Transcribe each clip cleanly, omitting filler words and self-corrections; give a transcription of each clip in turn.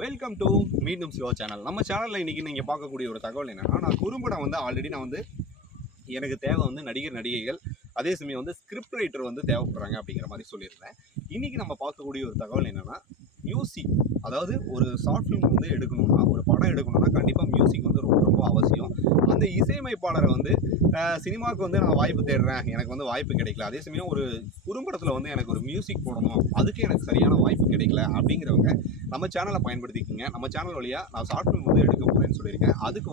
Welcome to மீண்டும் Siva channel. நம்ம சேனலில் இன்றைக்கி நீங்கள் பார்க்கக்கூடிய ஒரு தகவல் என்னென்னா, நான் குறும்படம் ஆல்ரெடி எனக்கு தேவை நடிகர் நடிகைகள், அதே சமயம் ஸ்கிரிப்ட் ரைட்டர் தேவைப்படுறாங்க அப்படிங்கிற மாதிரி சொல்லியிருந்தேன். இன்றைக்கி நம்ம பார்க்கக்கூடிய ஒரு தகவல் என்னென்னா, மியூசிக். அதாவது ஒரு ஷார்ட் ஃபிலிம் எடுக்கணும்னா, ஒரு படம் எடுக்கணும்னா கண்டிப்பாக மியூசிக் ரொம்ப ரொம்ப அவசியம். அந்த இசையமைப்பாளரை சினிமாவுக்கு நான் வாய்ப்பு தேடுறேன், எனக்கு வாய்ப்பு கிடைக்கல. அதே சமயம் ஒரு குறும்படத்தில் எனக்கு ஒரு மியூசிக் போடணும், அதுக்கு எனக்கு சரியான வாய்ப்பு கிடைக்கல அப்படிங்கிறவங்க நம்ம சேனலை பயன்படுத்திக்கிங்க. நம்ம சேனல் வழியாக நான் ஷார்ட் ஃபிலிம் எடுக்க போகிறேன்னு சொல்லியிருக்கேன். அதுக்கு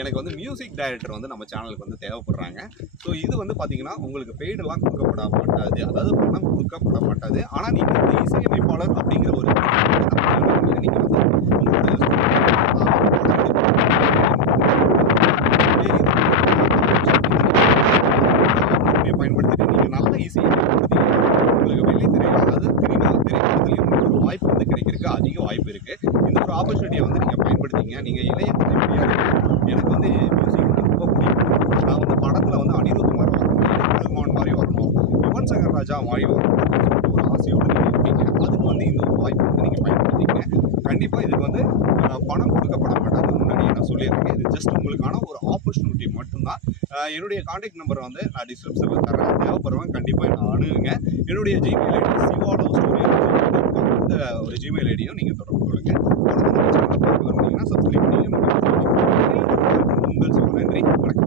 எனக்கு மியூசிக் டைரக்டர் நம்ம சேனலுக்கு தேவைப்படுறாங்க. ஸோ இது பார்த்தீங்கன்னா உங்களுக்கு பெய்டெல்லாம் கொடுக்கப்பட மாட்டாது, அதாவது பணம் கொடுக்கப்பட மாட்டாது. ஆனால் நீங்கள் இந்த இசையமைப்பாளர் அப்படிங்கிற ஒரு நீங்கள் பயன்படுத்திட்டு நீங்கள் நல்ல இசையை உங்களுக்கு வெள்ளித்திரையில், அதாவது திரைப்படத்துலையும் ஒரு வாய்ப்பு கிடைக்கிறதுக்கு அதிக வாய்ப்பு இருக்குது. இந்த ஒரு ஆப்பர்ச்சுனிட்டியை நீங்கள் பயன்படுத்திங்க. நீங்கள் இளைய தலைமுறையாக எனக்கு மியூசிக் ரொம்ப பிடிக்கும். நான் படத்தில் அனிருத் மாதிரி வரணும், ரகுமான் மாதிரி வரணும், யுவன் சங்கர் ராஜா மாதிரி வரணும் அப்படின்னு ஒரு ஆசையோடு நீங்கள் இருக்கீங்க. அதுக்கு இந்த ஒரு வாய்ப்பு நீங்கள் பயன்படுத்திங்க. கண்டிப்பாக இதுக்கு பணம் கொடுக்கப்பட மாட்டாது. முன்னாடியே நான் சொல்லியிருக்கேன். இது ஜஸ்ட் உங்களுக்கான ஒரு ஆப்பர்ச்சுனிட்டி மட்டும்தான். என்னுடைய கான்டாக்ட் நம்பரை நான் டிஸ்கிரிப்ஷனில் தரேன். தேவைப்படுறவங்க கண்டிப்பாக என்ன அணுகுங்க. என்னுடைய ஜிமெயில் ஐடி siva.story இந்த ஒரு ஜிமெயில் ஐடியும் நீங்கள் தொடர்பு கொள்ளுங்க. தொடர்ந்து நம்ம சேனலை பார்க்க விரும்புனீங்கன்னா சப்ஸ்கிரைப் பண்ணி உங்கள் சிவா. நன்றி, வணக்கம்.